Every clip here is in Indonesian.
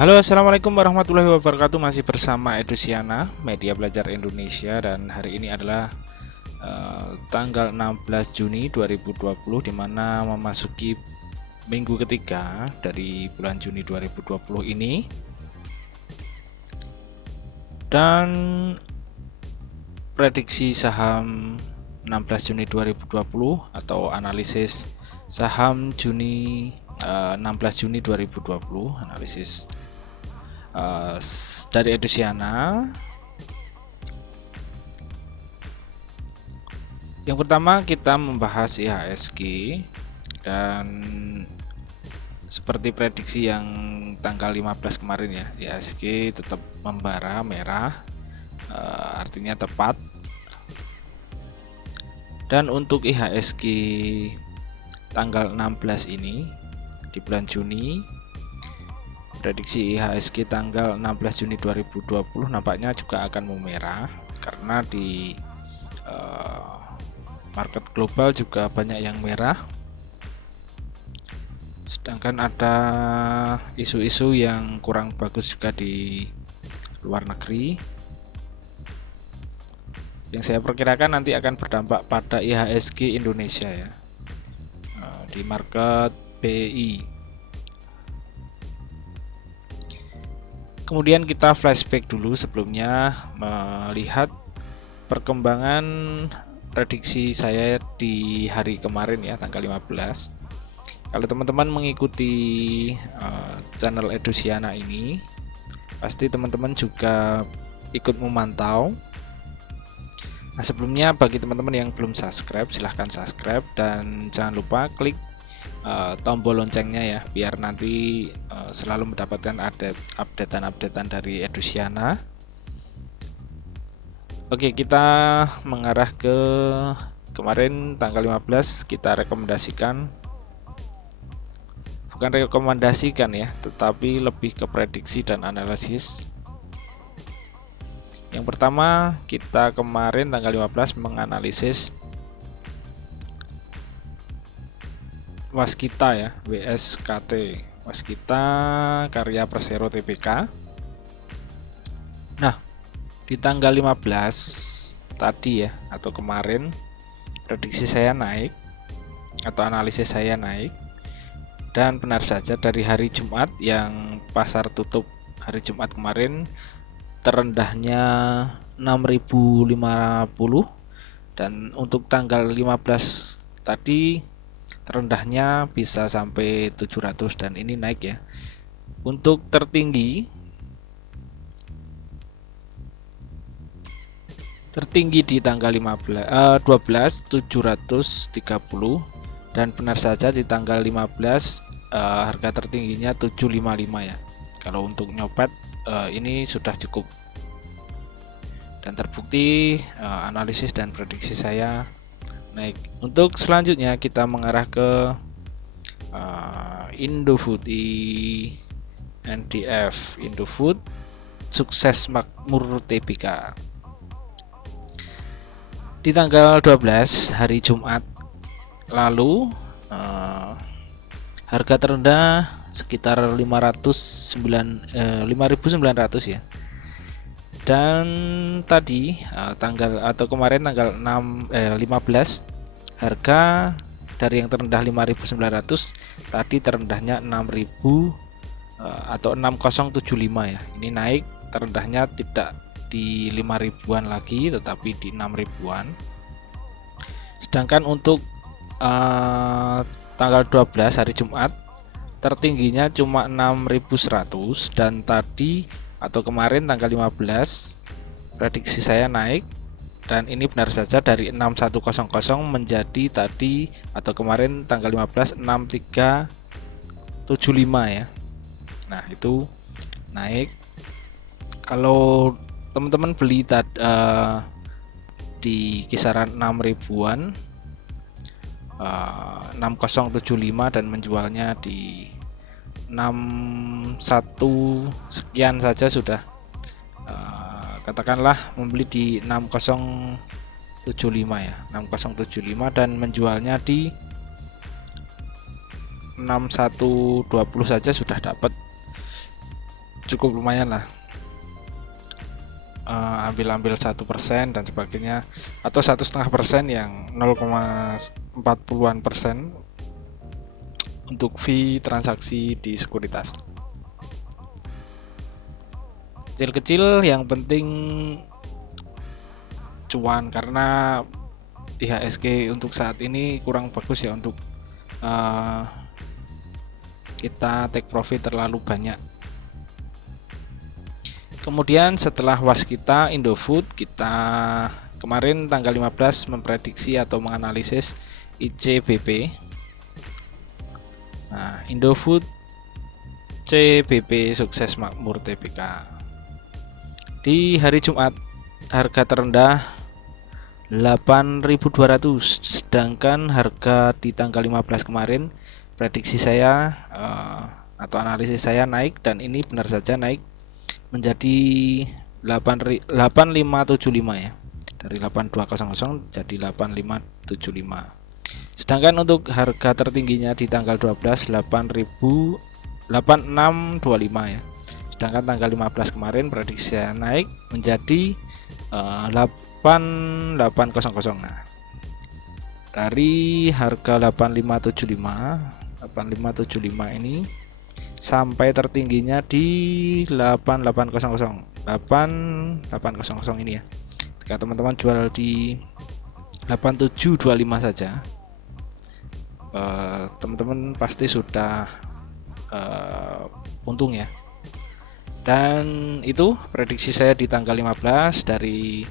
Halo, assalamualaikum warahmatullahi wabarakatuh. Masih bersama Edusiana, media belajar Indonesia, dan hari ini adalah tanggal 16 Juni 2020, di mana memasuki minggu ketiga dari bulan Juni 2020 ini. Dan prediksi saham 16 Juni 2020 atau analisis saham Juni 16 Juni 2020, analisis dari Edusiana. Yang pertama kita membahas IHSG, dan seperti prediksi yang tanggal 15 kemarin ya, IHSG tetap membara merah, artinya tepat. Dan untuk IHSG tanggal 16 ini di bulan Juni, prediksi IHSG tanggal 16 Juni 2020 nampaknya juga akan memerah, karena di market global juga banyak yang merah. Sedangkan ada isu-isu yang kurang bagus juga di luar negeri, yang saya perkirakan nanti akan berdampak pada IHSG Indonesia ya, di market BI. Kemudian kita flashback dulu sebelumnya, melihat perkembangan prediksi saya di hari kemarin ya, tanggal 15. Kalau teman-teman mengikuti channel Edusiana ini, pasti teman-teman juga ikut memantau. Nah, sebelumnya bagi teman-teman yang belum subscribe, silahkan subscribe dan jangan lupa klik tombol loncengnya ya, biar nanti selalu mendapatkan updatean dari Edusiana. Oke, kita mengarah ke kemarin tanggal 15, kita bukan rekomendasikan ya, tetapi lebih ke prediksi dan analisis. Yang pertama, kita kemarin tanggal 15 menganalisis Waskita ya, WSKT, Waskita Karya Persero Tbk. Nah, di tanggal 15 tadi ya, atau kemarin, prediksi saya naik atau analisis saya naik, dan benar saja dari hari Jumat yang pasar tutup hari Jumat kemarin terendahnya 6.050, dan untuk tanggal 15 tadi terendahnya bisa sampai 700, dan ini naik ya. Untuk tertinggi di tanggal 12 730, dan benar saja di tanggal 15 harga tertingginya 755 ya. Kalau untuk nyopet ini sudah cukup, dan terbukti analisis dan prediksi saya naik. Untuk selanjutnya kita mengarah ke Indofood, INDF, Indofood Sukses Makmur Tbk. Di tanggal 12 hari Jumat lalu harga terendah sekitar 5.900 ya. Dan tadi kemarin tanggal 15, harga dari yang terendah 5.900 tadi terendahnya 6.000 atau 6075 ya. Ini naik, terendahnya tidak di 5 ribuan lagi, tetapi di 6 ribuan. Sedangkan untuk tanggal 12 hari Jumat tertingginya cuma 6.100, dan tadi atau kemarin tanggal 15 prediksi saya naik, dan ini benar saja dari 6100 menjadi tadi atau kemarin tanggal 15 6375 ya. Nah, itu naik. Kalau teman-teman beli di kisaran 6 ribuan, 6075, dan menjualnya di 61 sekian saja sudah, katakanlah membeli di 6075 ya, 6075, dan menjualnya di 6120 saja sudah dapat cukup lumayan lah, ambil 1% dan sebagainya, atau 1,5% yang 0,40% untuk fee transaksi di sekuritas. Kecil-kecil yang penting cuan, karena IHSG untuk saat ini kurang bagus ya untuk kita take profit terlalu banyak. Kemudian setelah waskita Indofood, kita kemarin tanggal 15 memprediksi atau menganalisis ICBP. Nah, Indofood CBP sukses makmur TBK. Di hari Jumat harga terendah 8.200, sedangkan harga di tanggal 15 kemarin prediksi saya atau analisis saya naik, dan ini benar saja naik menjadi 8575 ya, dari 8200 jadi 8575. Sedangkan untuk harga tertingginya di tanggal 12 8625 ya. Sedangkan tanggal 15 kemarin prediksi saya naik menjadi 8800. Nah, dari harga 8575 ini sampai tertingginya di 8800 ini ya. Jika teman-teman jual di 8725 saja, teman-teman pasti sudah untung ya. Dan itu prediksi saya di tanggal 15 dari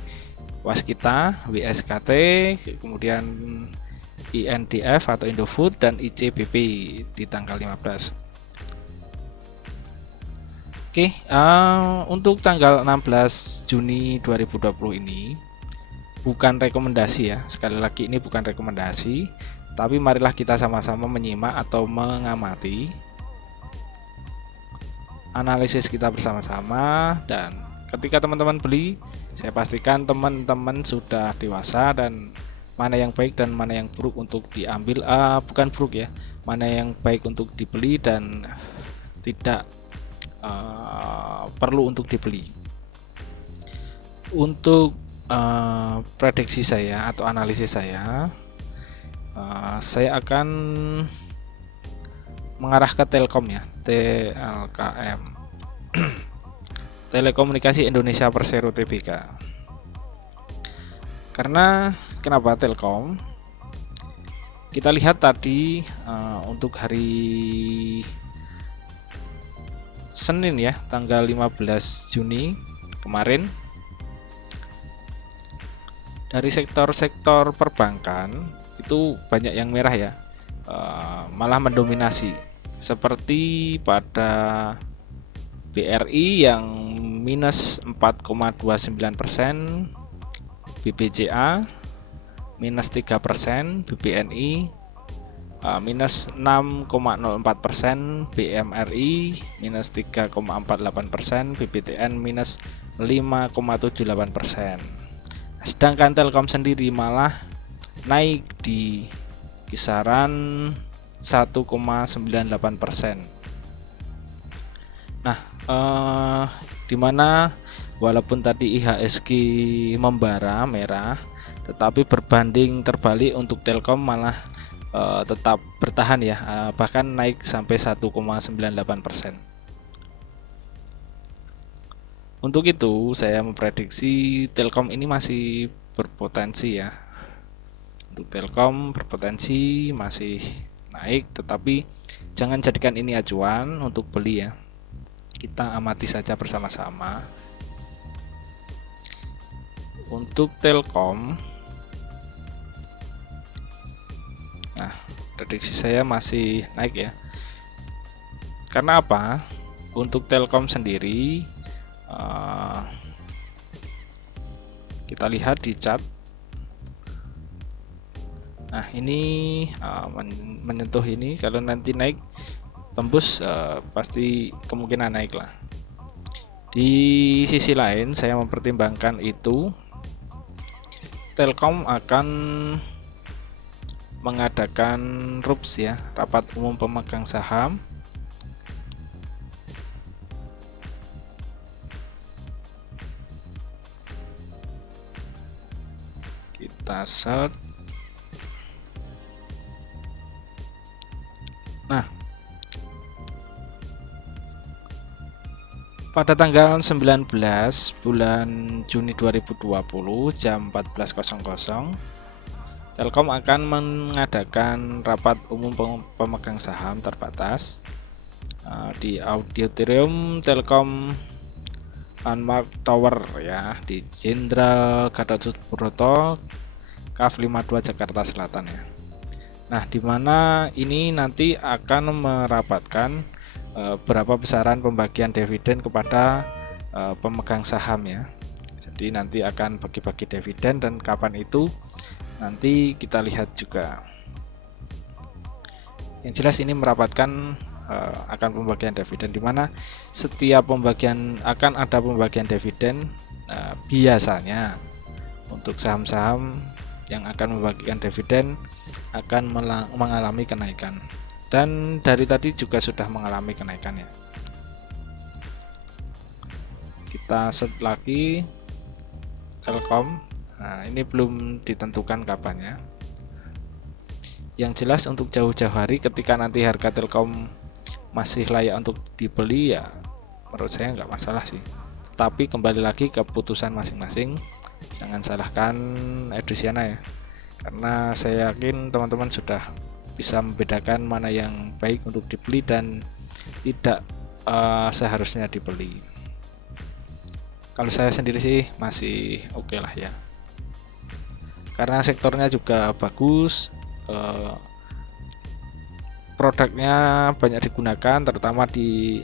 waskita, WSKT, kemudian INDF atau Indofood, dan ICBP di tanggal 15. Oke, untuk tanggal 16 Juni 2020 ini bukan rekomendasi ya. Sekali lagi, ini bukan rekomendasi, tapi marilah kita sama-sama menyimak atau mengamati analisis kita bersama-sama. Dan ketika teman-teman beli, saya pastikan teman-teman sudah dewasa dan mana yang baik dan mana yang buruk untuk diambil, bukan buruk ya, mana yang baik untuk dibeli dan tidak perlu untuk dibeli. Untuk prediksi saya atau analisis saya akan mengarah ke Telkom ya, TLKM, Telekomunikasi Indonesia Persero Tbk. Karena kenapa Telkom? Kita lihat tadi untuk hari Senin ya, tanggal 15 Juni kemarin, dari sektor-sektor perbankan itu banyak yang merah ya, malah mendominasi, seperti pada BRI yang minus 4,29%, BBCA minus 3%, BBNI minus 6,04%, BMRI minus 3,48%, BBTN minus 5,78%. Sedangkan Telkom sendiri malah naik di kisaran 1,98%. Nah, dimana walaupun tadi IHSG membara merah, tetapi berbanding terbalik untuk Telkom malah tetap bertahan ya, bahkan naik sampai 1,98%. Untuk itu saya memprediksi Telkom ini masih berpotensi ya. Untuk Telkom berpotensi masih naik, tetapi jangan jadikan ini acuan untuk beli ya. Kita amati saja bersama-sama. Untuk Telkom, nah, prediksi saya masih naik ya. Karena apa? Untuk Telkom sendiri, kita lihat di chart. Nah, ini menyentuh ini, kalau nanti naik tembus, pasti kemungkinan naik lah. Di sisi lain, saya mempertimbangkan itu Telkom akan mengadakan RUPS ya, rapat umum pemegang saham, kita search. Nah, pada tanggal 19 bulan Juni 2020 jam 14.00, Telkom akan mengadakan rapat umum pemegang saham terbatas di auditorium Telkom Landmark Tower ya, di Jenderal Gatot Subroto, KAF 52 Jakarta Selatan ya. Nah, di mana ini nanti akan merapatkan berapa besaran pembagian dividen kepada pemegang saham ya. Jadi nanti akan bagi-bagi dividen, dan kapan itu nanti kita lihat juga. Yang jelas ini merapatkan akan pembagian dividen, di mana setiap pembagian akan ada pembagian dividen. Biasanya untuk saham-saham yang akan membagikan dividen akan mengalami kenaikan, dan dari tadi juga sudah mengalami kenaikan ya. Kita set lagi Telkom. Nah, ini belum ditentukan kapannya. Yang jelas untuk jauh-jauh hari, ketika nanti harga Telkom masih layak untuk dibeli ya, menurut saya nggak masalah sih. Tapi kembali lagi ke keputusan masing-masing. Jangan salahkan Edusiana ya, karena saya yakin teman-teman sudah bisa membedakan mana yang baik untuk dibeli dan tidak seharusnya dibeli. Kalau saya sendiri sih masih oke lah ya, karena sektornya juga bagus, produknya banyak digunakan, terutama di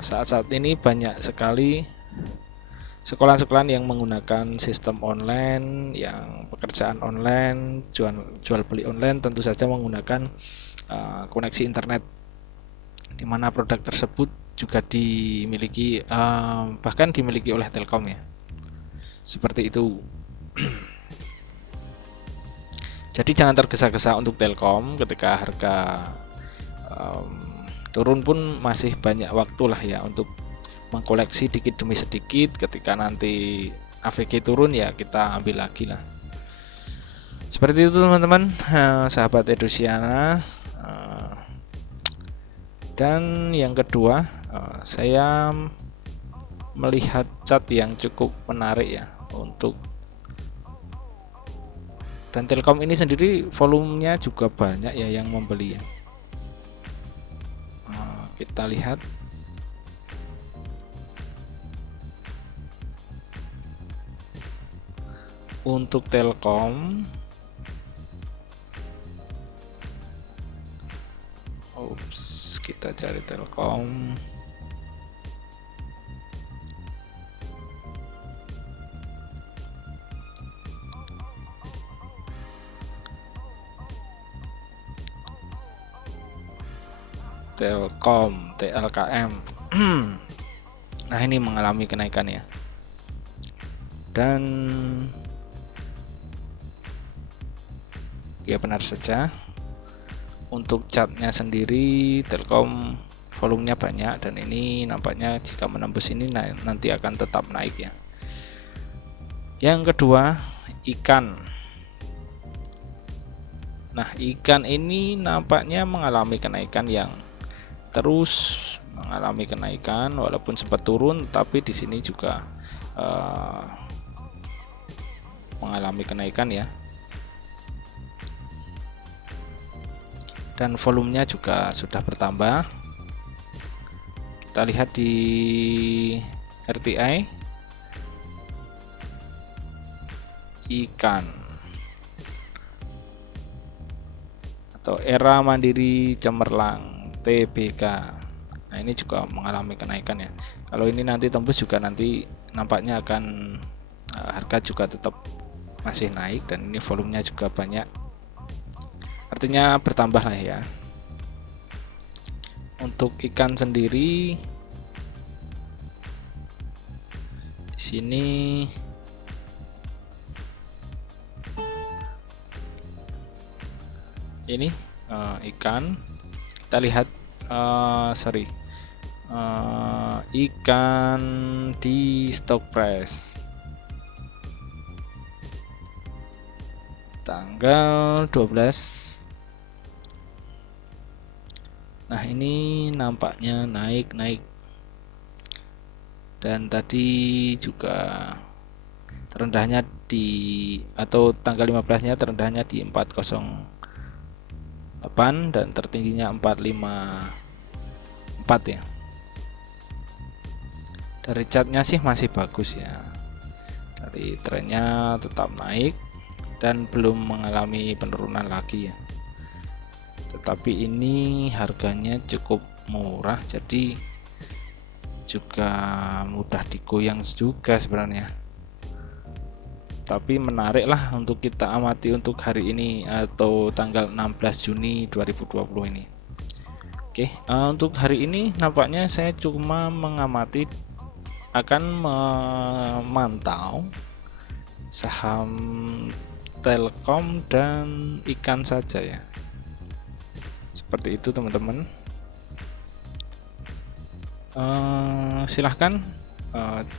saat-saat ini banyak sekali sekolah-sekolah yang menggunakan sistem online, yang pekerjaan online, jual beli online, tentu saja menggunakan koneksi internet, di mana produk tersebut juga dimiliki bahkan dimiliki oleh Telkom ya. Seperti itu. Jadi jangan tergesa-gesa untuk Telkom, ketika harga turun pun masih banyak waktu lah ya untuk mengkoleksi dikit demi sedikit. Ketika nanti AVG turun ya kita ambil lagi lah. Seperti itu teman-teman, sahabat Edusiana. Dan yang kedua, saya melihat chart yang cukup menarik ya untuk, dan Telkom ini sendiri volumenya juga banyak ya yang membeli ya. Kita lihat untuk Telkom. Kita cari Telkom. Telkom TLKM. Nah, ini mengalami kenaikan ya, dan ya benar saja untuk chartnya sendiri Telkom volumenya banyak, dan ini nampaknya jika menembus ini nanti akan tetap naik ya. Yang kedua, ikan. Nah, ikan ini nampaknya mengalami kenaikan yang terus mengalami kenaikan, walaupun sempat turun tapi di sini juga mengalami kenaikan ya, dan volumenya juga sudah bertambah. Kita lihat di RTI ikan atau Era Mandiri Cemerlang TBK. Nah, ini juga mengalami kenaikan ya. Kalau ini nanti tembus juga nanti nampaknya akan harga juga tetap masih naik, dan ini volumenya juga banyak, artinya bertambah lah ya. Untuk ikan sendiri di sini ini ikan, kita lihat ikan di stock price. tanggal 12. Nah, ini nampaknya naik dan tadi juga terendahnya di atau tanggal 15-nya terendahnya di 408 dan tertingginya 454 ya. Dari chartnya sih masih bagus ya, dari trennya tetap naik dan belum mengalami penurunan lagi ya. Tetapi ini harganya cukup murah, jadi juga mudah digoyang juga sebenarnya. Tapi menarik lah untuk kita amati untuk hari ini atau tanggal 16 Juni 2020 ini. Oke, untuk hari ini nampaknya saya cuma mengamati, akan memantau saham Telkom dan ikan saja ya. Seperti itu teman-teman. Silahkan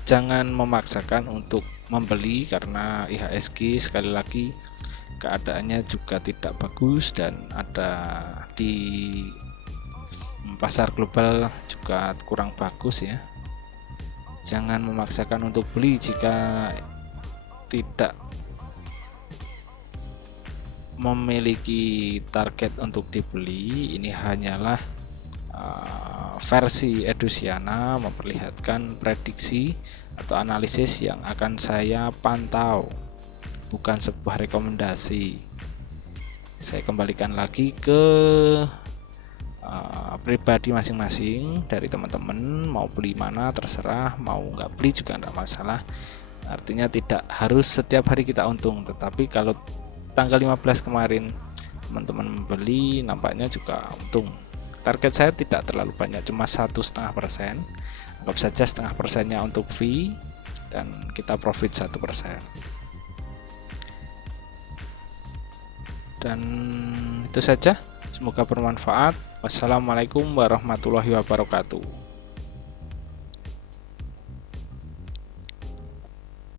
jangan memaksakan untuk membeli karena IHSG sekali lagi keadaannya juga tidak bagus dan ada di pasar global juga kurang bagus ya. Jangan memaksakan untuk beli jika tidak memiliki target untuk dibeli. Ini hanyalah versi Edusiana, memperlihatkan prediksi atau analisis yang akan saya pantau, bukan sebuah rekomendasi. Saya kembalikan lagi ke pribadi masing-masing dari teman-teman, mau beli mana terserah, mau nggak beli juga nggak masalah. Artinya tidak harus setiap hari kita untung, tetapi kalau tanggal 15 kemarin teman-teman membeli nampaknya juga untung. Target saya tidak terlalu banyak, cuma 1,5%. Anggap saja 0,5%-nya untuk fee dan kita profit 1%. Dan itu saja, semoga bermanfaat. Wassalamualaikum warahmatullahi wabarakatuh.